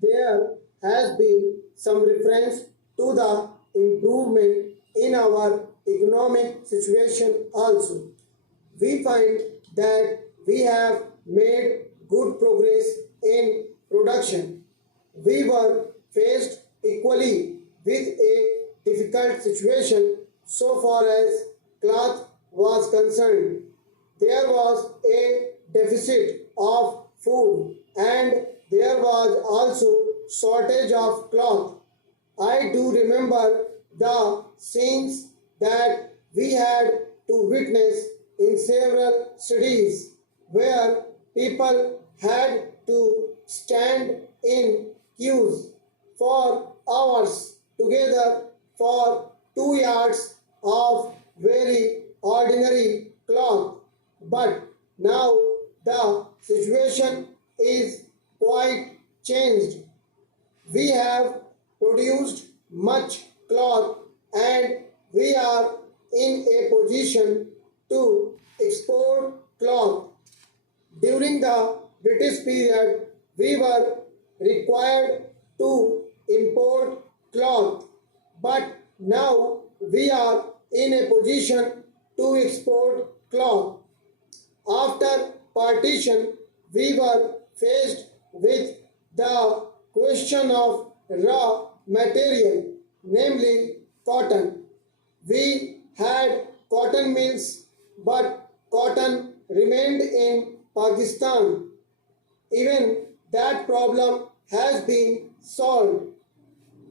there has been some reference to the improvement in our economic situation also. We find that we have made good progress in production. We were faced equally with a difficult situation so far as cloth was concerned. There was a deficit of food and there was also shortage of cloth. I do remember the scenes that we had to witness in several cities where people had to stand in queues for hours together for 2 yards of very ordinary cloth. But now the situation is quite changed. We have produced much cloth and we are in a position to export cloth. During the British period, we were required to import cloth, but now we are in a position to export cloth. After partition, we were faced with the question of raw material, namely cotton. We had cotton mills, but cotton remained in Pakistan. Even that problem has been solved.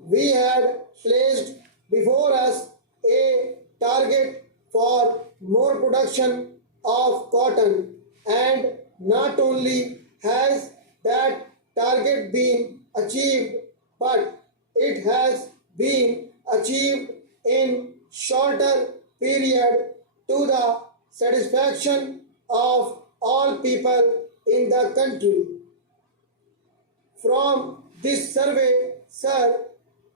We had placed before us a target for more production of cotton, and not only has that target been achieved, but it has been achieved in shorter period to the satisfaction of all people in the country. From this survey, sir,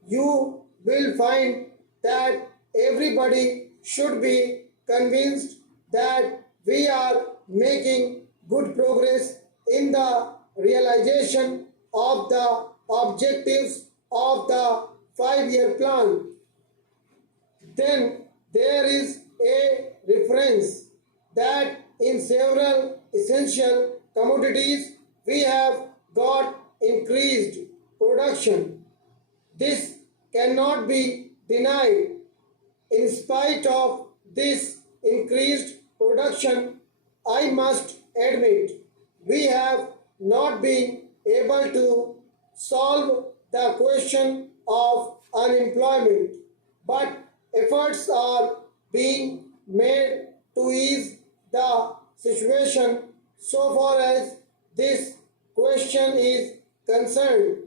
you will find that everybody should be convinced that we are making good progress in the realization of the objectives of the 5-year plan. Then there is a reference that in several essential commodities we have got increased production. This cannot be denied. In spite of this increased production, I must admit we have not been able to solve the question of unemployment, but efforts are being made to ease the situation so far as this question is concerned.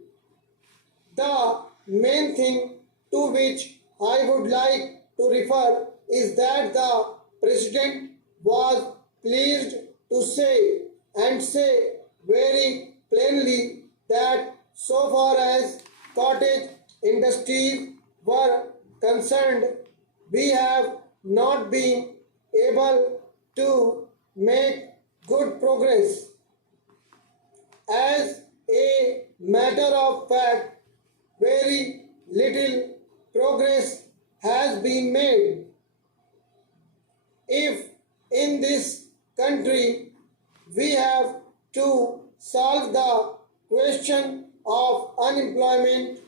The main thing to which I would like to refer is that the President was pleased to say and say very plainly that so far as cottage industries were concerned, we have not been able to make good progress. As a matter of fact, very little progress has been made. If in this country we have to solve the question of unemployment,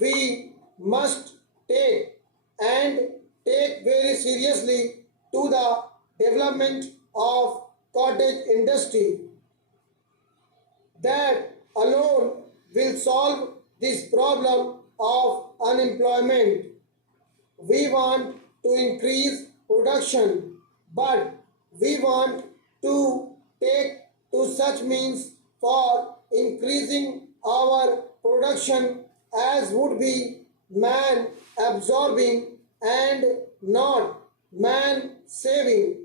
we must take and take very seriously to the development of cottage industry. That alone will solve this problem of unemployment. We want to increase production, but we want to take to such means for increasing our production as would be man absorbing and not man saving,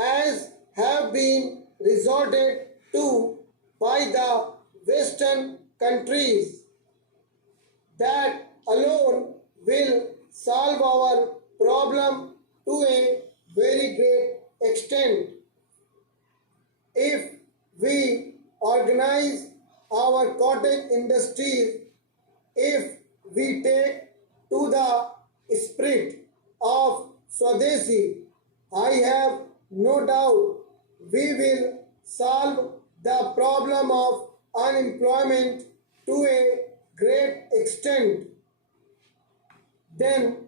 as have been resorted to by the Western countries. That alone will solve our problem to a very great extent. If we organize our cottage industries, if we take to the spirit of Swadeshi, I have no doubt we will solve the problem of unemployment to a great extent. Then